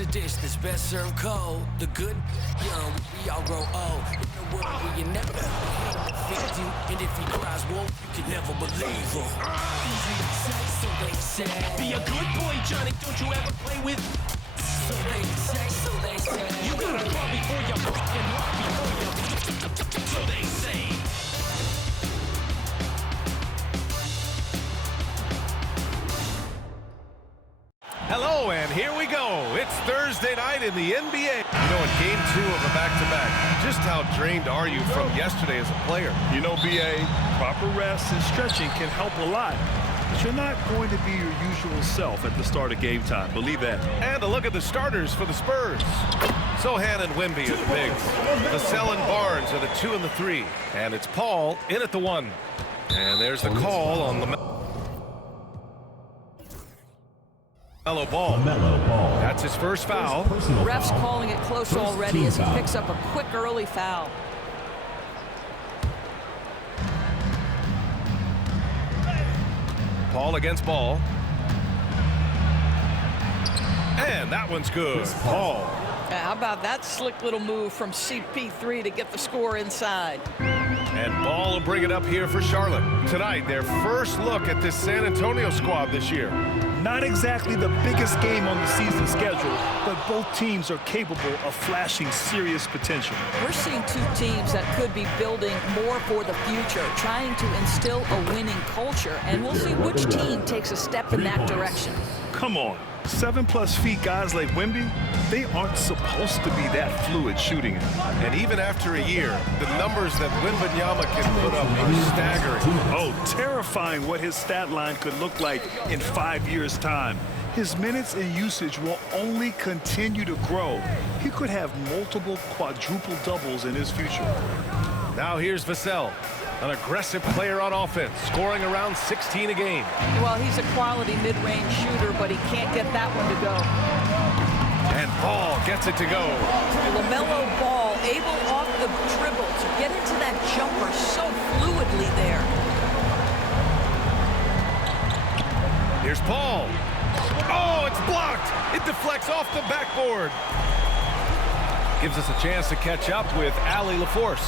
a dish that's best served cold. The good young, we all grow old. In a world where you never defeat you, and if he cries wolf, you can never believe him. Easy to say, so they say. Be a good boy, Johnny. Don't you ever play with. So they say, so they say. You gotta crawl before you fucking walk before you. So they say. Hello, and here we go. It's Thursday night in the NBA. You know, in game 2 of a back-to-back, just how drained are you from yesterday as a player? You know, BA, proper rest and stretching can help a lot. But you're not going to be your usual self at the start of game time. Believe that. And a look at the starters for the Spurs. Sohan and Wemby are the bigs. Vassell and Barnes are the 2 and the 3. And it's Paul in at the 1. And there's the call on the LaMelo Ball. That's his first foul. Refs calling it close already as he picks up a quick early foul. Paul against Ball. And that one's good. Paul. How about that slick little move from CP3 to get the score inside? And Ball will bring it up here for Charlotte. Tonight, their first look at this San Antonio squad this year. Not exactly the biggest game on the season schedule, but both teams are capable of flashing serious potential. We're seeing two teams that could be building more for the future, trying to instill a winning culture, and we'll see which team takes a step in that direction. Come on. 7+ feet guys like Wemby, they aren't supposed to be that fluid shooting it. And even after a year, the numbers that Wembanyama can put up are staggering. Oh, terrifying what his stat line could look like in 5 years' time. His minutes and usage will only continue to grow. He could have multiple quadruple doubles in his future. Now here's Vassell, an aggressive player on offense, scoring around 16 a game. Well, he's a quality mid-range shooter, but he can't get that one to go. And Ball gets it to go. LaMelo Ball able off the dribble to get into that jumper so fluidly there. Here's Paul. Oh, it's blocked. It deflects off the backboard. Gives us a chance to catch up with Allie LaForce.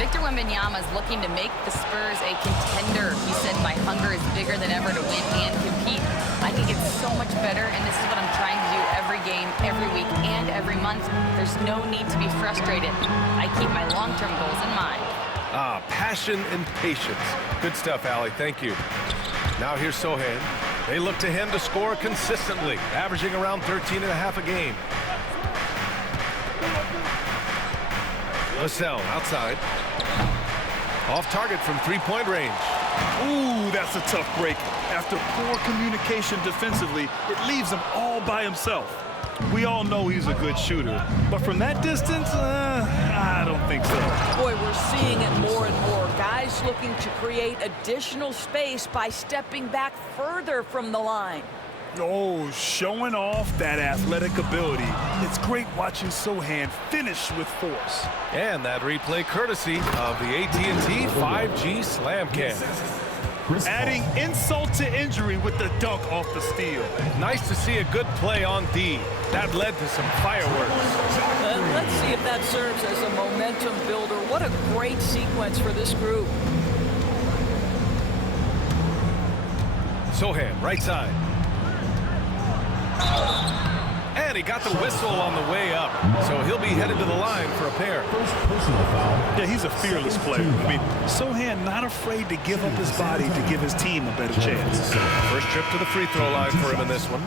Victor Wembanyama is looking to make the Spurs a contender. He said, my hunger is bigger than ever to win and compete. I think it's so much better, and this is what I'm trying to do every game, every week, and every month. There's no need to be frustrated. I keep my long-term goals in mind. Passion and patience. Good stuff, Allie. Thank you. Now here's Sohan. They look to him to score consistently, averaging around 13.5 a game. Vassell outside. Off target from three-point range. Ooh, that's a tough break. After poor communication defensively, it leaves him all by himself. We all know he's a good shooter, but from that distance, I don't think so. Boy, we're seeing it more and more. Guys looking to create additional space by stepping back further from the line. Oh, showing off that athletic ability. It's great watching Sohan finish with force. And that replay courtesy of the AT&T 5G Slam Cam. Adding insult to injury with the dunk off the steal. Nice to see a good play on D. That led to some fireworks. Let's see if that serves as a momentum builder. What a great sequence for this group. Sohan, right side. And he got the whistle on the way up, so he'll be headed to the line for a pair. Yeah, he's a fearless player. I mean, Sohan not afraid to give up his body to give his team a better chance. First trip to the free throw line for him in this one.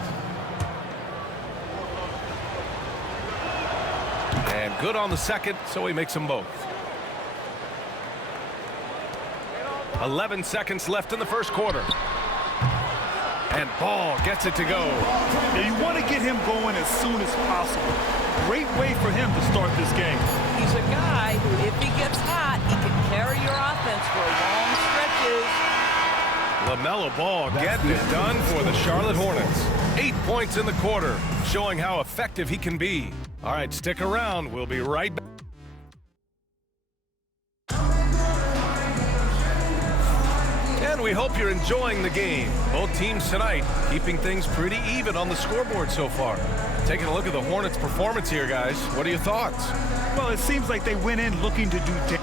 And good on the second, so he makes them both. 11 seconds left in the first quarter. And Ball gets it to go. Yeah, you want to get him going as soon as possible. Great way for him to start this game. He's a guy who, if he gets hot, he can carry your offense for long stretches. LaMelo Ball getting it done for the Charlotte Hornets. 8 points in the quarter, showing how effective he can be. All right, stick around. We'll be right back. And we hope you're enjoying the game. Both teams tonight keeping things pretty even on the scoreboard so far. Taking a look at the Hornets' performance here, guys. What are your thoughts? Well, it seems like they went in looking to do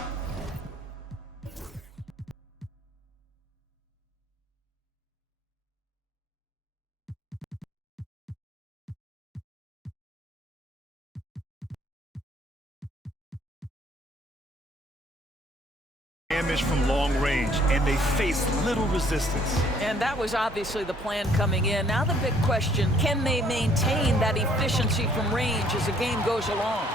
damage from long range, and they faced little resistance. And that was obviously the plan coming in. Now the big question, can they maintain that efficiency from range as the game goes along?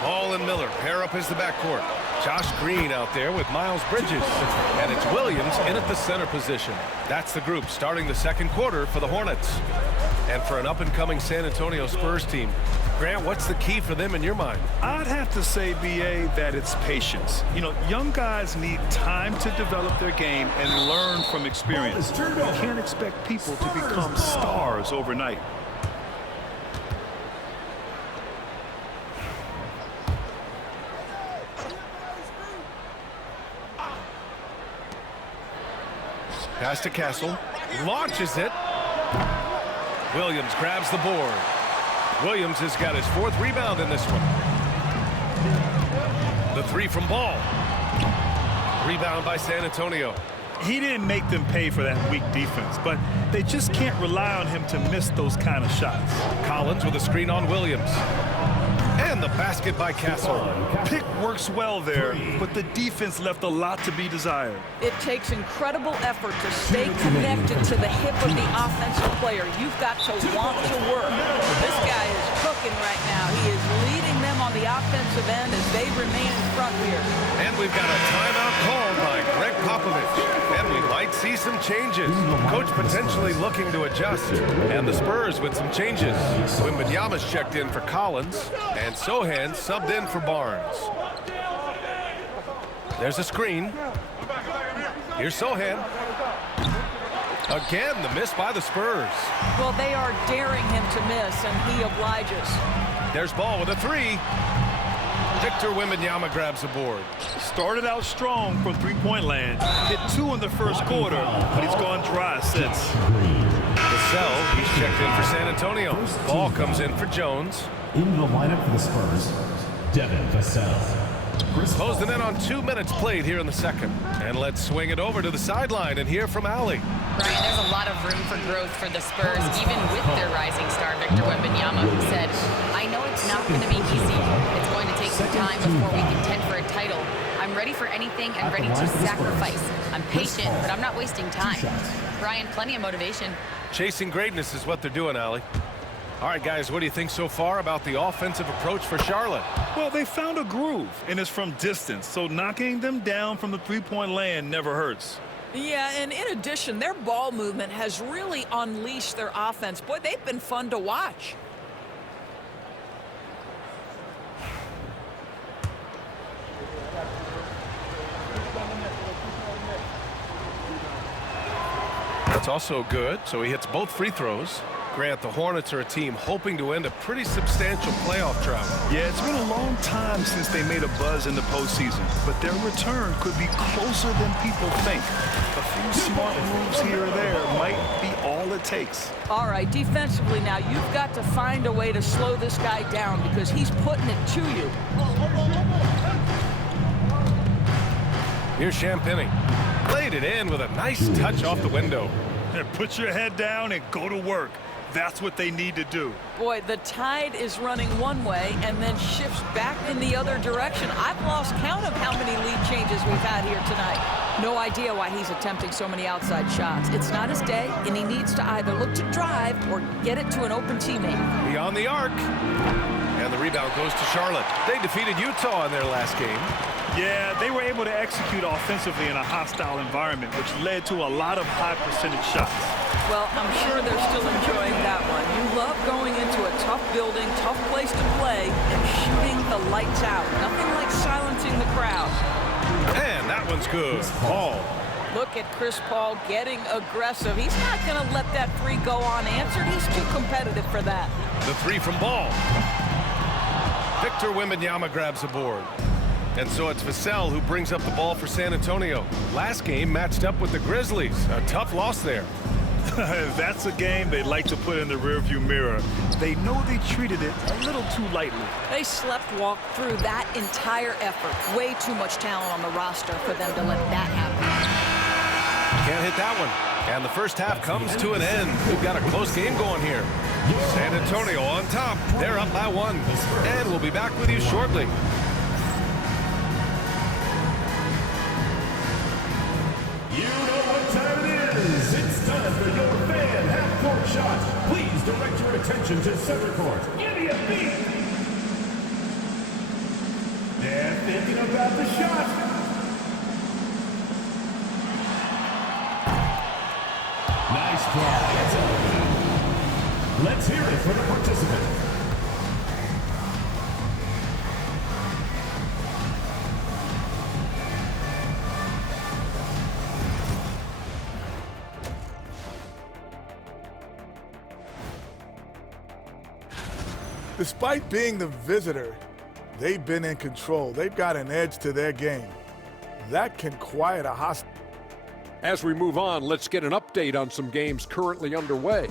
Ball and Miller pair up as the backcourt. Josh Green out there with Miles Bridges. And it's Williams in at the center position. That's the group starting the second quarter for the Hornets. And for an up-and-coming San Antonio Spurs team, Grant, what's the key for them in your mind? I'd have to say, B.A., that it's patience. You know, young guys need time to develop their game and learn from experience. You can't expect people to become stars overnight. Pass to Castle. Launches it. Williams grabs the board. Williams has got his 4th rebound in this one. The 3 from Ball. Rebound by San Antonio. He didn't make them pay for that weak defense, but they just can't rely on him to miss those kind of shots. Collins with a screen on Williams. And the basket by Castle. Pick works well there, but the defense left a lot to be desired. It takes incredible effort to stay connected to the hip of the offensive player. You've got to want to work. This guy is cooking right now. He is leading them on the offensive end as they remain in front here. And we've got a timeout called by Greg Popovich. And we might see some changes. Coach potentially looking to adjust. And the Spurs with some changes. Wembanyama's checked in for Collins. And Sohan subbed in for Barnes. There's a screen. Here's Sohan. Again, the miss by the Spurs. Well, they are daring him to miss, and he obliges. There's Ball with a 3. Victor Wembanyama grabs the board. Started out strong from three-point land. Hit 2 in the first quarter, but he's gone dry since. Vassell, he's checked in for San Antonio. Ball comes in for Jones. In the lineup for the Spurs, Devin Vassell. Closing in on 2 minutes played here in the second. And let's swing it over to the sideline and hear from Allie. Brian, there's a lot of room for growth for the Spurs, even with their rising star, Victor Wembanyama, who said, I know it's not going to be easy. It's going to take some time before we contend for a title. I'm ready for anything and ready to sacrifice. I'm patient, but I'm not wasting time. Brian, plenty of motivation. Chasing greatness is what they're doing, Allie. All right, guys, what do you think so far about the offensive approach for Charlotte? Well, they found a groove, and it's from distance, so knocking them down from the three-point land never hurts. Yeah, and in addition, their ball movement has really unleashed their offense. Boy, they've been fun to watch. That's also good, so he hits both free throws. Grant, the Hornets are a team hoping to end a pretty substantial playoff drought. Yeah, it's been a long time since they made a buzz in the postseason, but their return could be closer than people think. A few smart moves here or there might be all it takes. All right, defensively now, you've got to find a way to slow this guy down because he's putting it to you. Here's Champagny. Played it in with a nice touch off the window. Put your head down and go to work. That's what they need to do. Boy, the tide is running one way and then shifts back in the other direction. I've lost count of how many lead changes we've had here tonight. No idea why he's attempting so many outside shots. It's not his day, and he needs to either look to drive or get it to an open teammate. Beyond the arc. And the rebound goes to Charlotte. They defeated Utah in their last game. Yeah, they were able to execute offensively in a hostile environment, which led to a lot of high percentage shots. Well, I'm sure they're still enjoying that one. You love going into a tough building, tough place to play, and shooting the lights out. Nothing like silencing the crowd. And that one's good. Paul. Look at Chris Paul getting aggressive. He's not going to let that 3 go unanswered. He's too competitive for that. The 3 from Ball. Victor Wembanyama grabs the board. And so it's Vassell who brings up the ball for San Antonio. Last game matched up with the Grizzlies. A tough loss there. That's a game they like to put in the rearview mirror. They know they treated it a little too lightly. They walked through that entire effort. Way too much talent on the roster for them to let that happen. Can't hit that one. And the first half comes to an end. We've got a close game going here. San Antonio on top. They're up by 1. And we'll be back with you shortly. You know what time it is. It's time for your fan half-court shot. Please direct your attention to center court. Give me a beat. They're thinking about the shot. Nice try. Let's hear it for the participant. Despite being the visitor, they've been in control. They've got an edge to their game. That can quiet a hostile. As we move on, let's get an update on some games currently underway.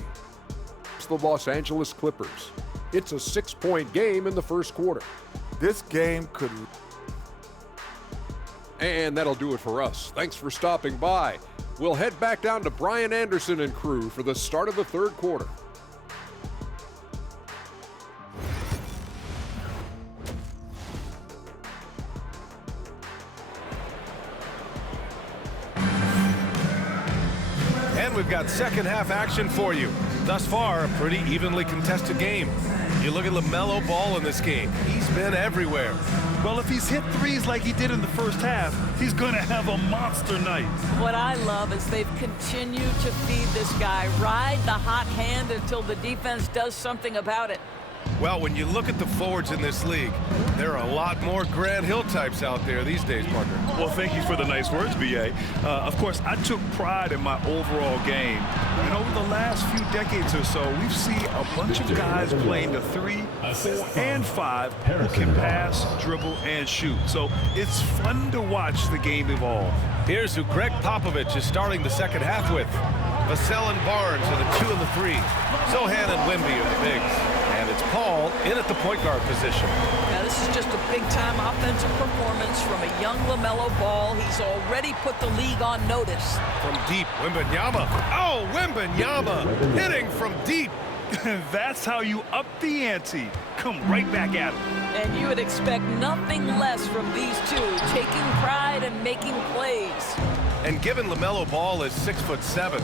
It's the Los Angeles Clippers. It's a 6-point game in the first quarter. This game could... And that'll do it for us. Thanks for stopping by. We'll head back down to Brian Anderson and crew for the start of the third quarter. And we've got second half action for you. Thus far, a pretty evenly contested game. You look at LaMelo Ball in this game. He's been everywhere. Well, if he's hit threes like he did in the first half, he's going to have a monster night. What I love is they've continued to feed this guy. Ride the hot hand until the defense does something about it. Well, when you look at the forwards in this league, there are a lot more Grant Hill types out there these days, partner. Well, thank you for the nice words, B.A. Of course, I took pride in my overall game. And over the last few decades or so, we've seen a bunch of guys playing the 3, 4, and 5 who can pass, dribble, and shoot. So it's fun to watch the game evolve. Here's who Greg Popovich is starting the second half with. Vassell and Barnes are the 2 and the 3. Sohan and Wemby are the bigs. And it's Paul in at the point guard position. Now, this is just a big-time offensive performance from a young LaMelo Ball. He's already put the league on notice. From deep, Wembanyama. Oh, Wembanyama hitting from deep. That's how you up the ante. Come right back at him. And you would expect nothing less from these two, taking pride and making plays. And given LaMelo Ball is 6'7",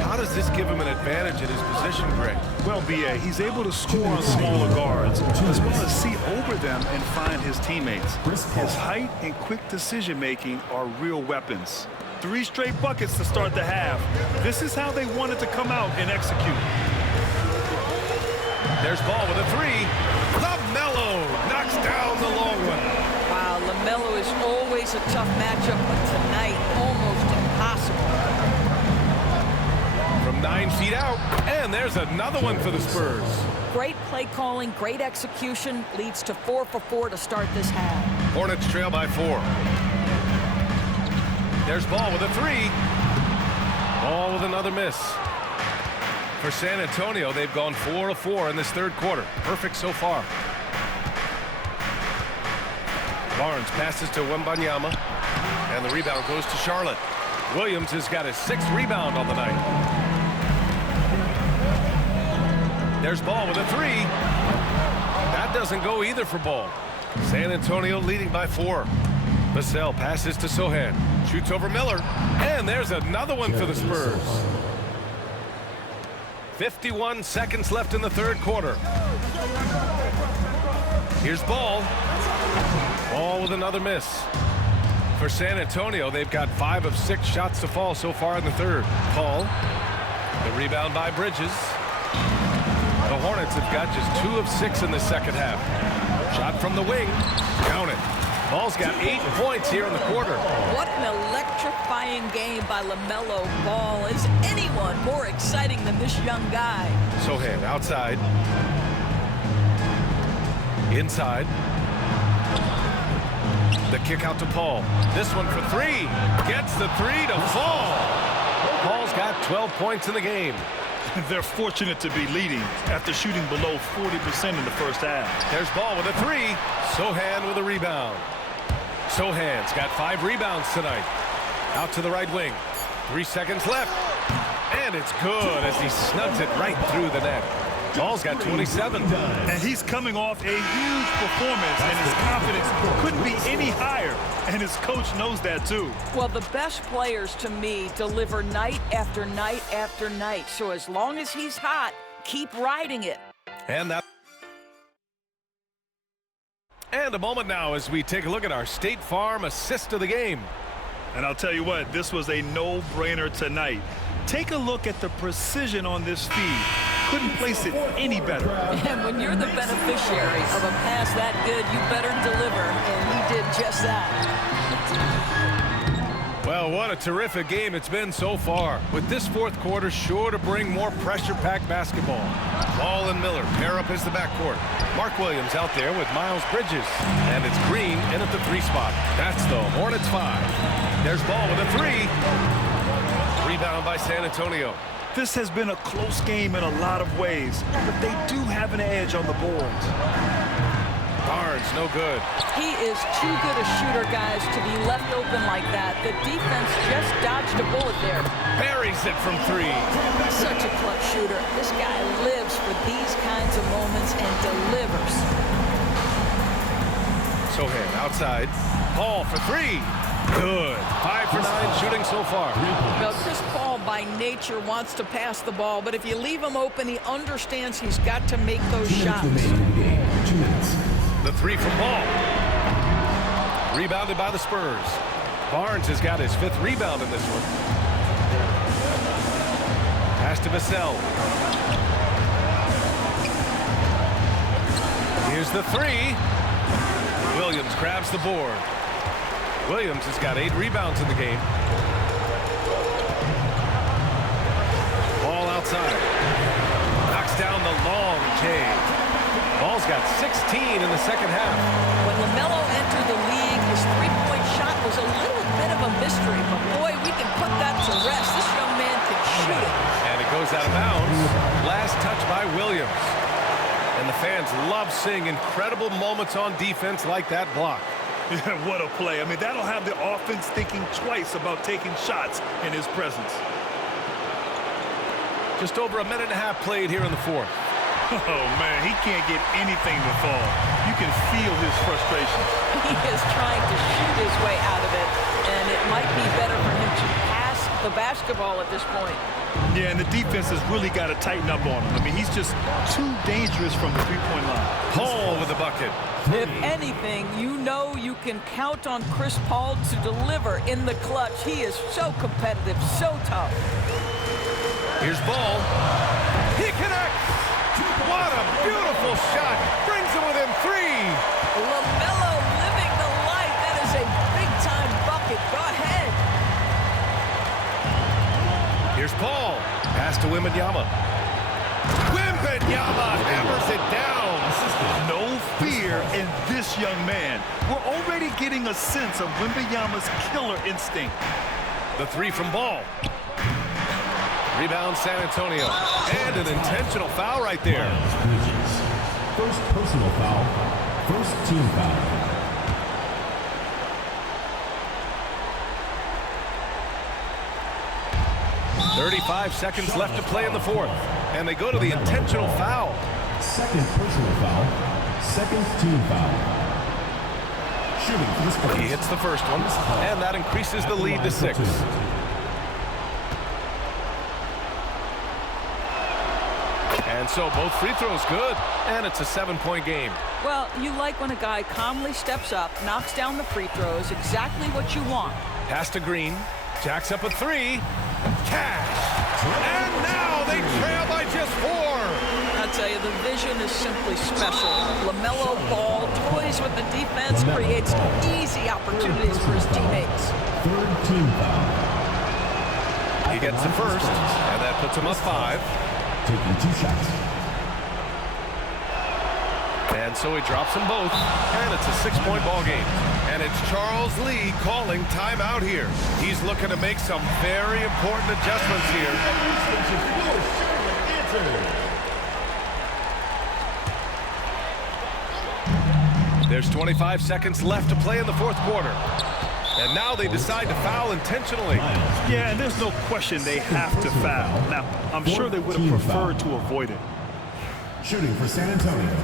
how does this give him an advantage in his position, Greg? Well, B.A., he's able to score on smaller guards, as well as see over them and find his teammates. His height and quick decision-making are real weapons. 3 straight buckets to start the half. This is how they wanted to come out and execute. There's Ball with a 3. LaMelo knocks down the long one. Wow, LaMelo is always a tough matchup, but tonight almost impossible. From 9 feet out, and there's another one for the Spurs. Great play calling, great execution, leads to 4 for 4 to start this half. Hornets trail by 4. There's Ball with a 3. Ball with another miss. For San Antonio, they've gone 4 of 4 in this third quarter. Perfect so far. Barnes passes to Wembanyama, and the rebound goes to Charolette. Williams has got his 6th rebound on the night. There's Ball with a 3. That doesn't go either for Ball. San Antonio leading by 4. Vassell passes to Sohan, shoots over Miller, and there's another one for the Spurs. 51 seconds left in the third quarter. Here's Ball. Ball with another miss. For San Antonio, they've got 5 of 6 shots to fall so far in the third. Paul. The rebound by Bridges. The Hornets have got just 2 of 6 in the second half. Shot from the wing. Count it. Ball's got 8 points here in the quarter. What an electrifying game by LaMelo Ball. Is anyone more exciting than this young guy? Sohan outside. Inside. The kick out to Paul. This one for 3. Gets the 3 to fall. Paul's got 12 points in the game. They're fortunate to be leading after shooting below 40% in the first half. There's Ball with a three. Sohan with a rebound. Sohan's got 5 rebounds tonight. Out to the right wing. 3 seconds left. And it's good as he snugs it right through the net. Ball's got 27. And he's coming off a huge performance, and his confidence couldn't be any higher. And his coach knows that, too. Well, the best players, to me, deliver night after night after night. So as long as he's hot, keep riding it. And a moment now as we take a look at our State Farm assist of the game. And I'll tell you what, this was a no-brainer tonight. Take a look at the precision on this feed. Couldn't place it any better. And when you're the beneficiary of a pass that good, you better deliver, and he did just that. Well, what a terrific game it's been so far, with this fourth quarter sure to bring more pressure-packed basketball. Ball and Miller pair up as the backcourt. Mark Williams out there with Miles Bridges, and it's Green in at the 3 spot. That's the Hornets 5. There's Ball with a 3. Rebound by San Antonio. This has been a close game in a lot of ways, but they do have an edge on the boards. Barnes, no good. He is too good a shooter, guys, to be left open like that. The defense just dodged a bullet there. Buries it from 3. Such a clutch shooter. This guy lives for these kinds of moments and delivers. Sohan outside. Paul for 3. Good. 5 for 9 shooting so far. Well, Chris Paul by nature wants to pass the ball, but if you leave him open, he understands he's got to make those shots. The 3 from Ball. Rebounded by the Spurs. Barnes has got his 5th rebound in this one. Pass to Vassell. Here's the 3. Williams grabs the board. Williams has got 8 rebounds in the game. Ball outside. Knocks down the long J. Ball's got 16 in the second half. When LaMelo entered the league, his three-point shot was a little bit of a mystery, but boy, we can put that to rest. This young man can shoot it. And it goes out of bounds. Last touch by Williams. And the fans love seeing incredible moments on defense like that block. Yeah, what a play. I mean, that'll have the offense thinking twice about taking shots in his presence. Just over a minute and a half played here in the fourth. Oh, man, he can't get anything to fall. You can feel his frustration. He is trying to shoot his way out of it, and it might be better for him to pass the basketball at this point. Yeah, and the defense has really got to tighten up on him. I mean, he's just too dangerous from the three-point line. Paul with the bucket. If anything, you know you can count on Chris Paul to deliver in the clutch. He is so competitive, so tough. Here's Ball. He connects. What a beautiful shot. Brings him within 3. LaMelo living the life. That is a big-time bucket. Go ahead. Here's Paul. Pass to Wembanyama. Wembanyama hammers it down. No fear in this young man. We're already getting a sense of Wembanyama's killer instinct. The 3 from Ball. Rebound San Antonio. And an intentional foul right there. First personal foul. First team foul. 35 seconds left to play in the fourth. And they go to the intentional foul. Second personal foul. Second team foul. Shooting for the Spurs. He hits the first one, and that increases the lead to 6. And so both free throws good, and it's a 7-point game. Well, you like when a guy calmly steps up, knocks down the free throws, exactly what you want. Pass to Green, jacks up a 3, cash, and now they trail by just 4. I'll tell you, the vision is simply special. LaMelo Ball toys with the defense, creates easy opportunities for his teammates. Third team foul. He gets the first, and that puts him up 5. Taking 2 shots. And so he drops them both, and it's a 6-point ball game. And it's Charles Lee calling timeout here. He's looking to make some very important adjustments here. There's 25 seconds left to play in the fourth quarter. And now they decide to foul intentionally. Yeah, and there's no question they have to foul. Now, I'm sure they would have preferred to avoid it. Shooting for San Antonio,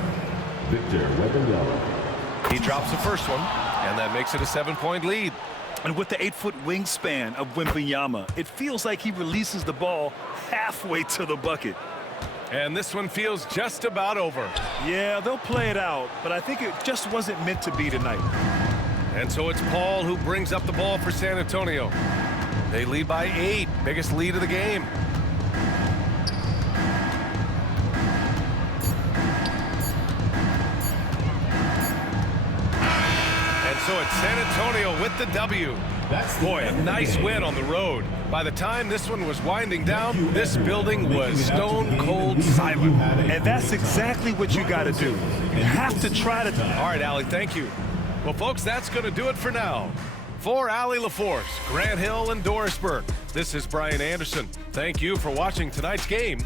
Victor Wembanyama. He drops the first one, and that makes it a 7-point lead. And with the 8-foot wingspan of Wembanyama, it feels like he releases the ball halfway to the bucket. And this one feels just about over. Yeah, they'll play it out, but I think it just wasn't meant to be tonight. And so it's Paul who brings up the ball for San Antonio. They lead by 8, biggest lead of the game. And so it's San Antonio with the W. Boy, a nice win on the road. By the time this one was winding down, this building was stone cold silent. And that's exactly what you got to do. You have to try to... All right, Allie, thank you. Well, folks, that's going to do it for now. For Allie LaForce, Grant Hill, and Doris Burke, this is Brian Anderson. Thank you for watching tonight's game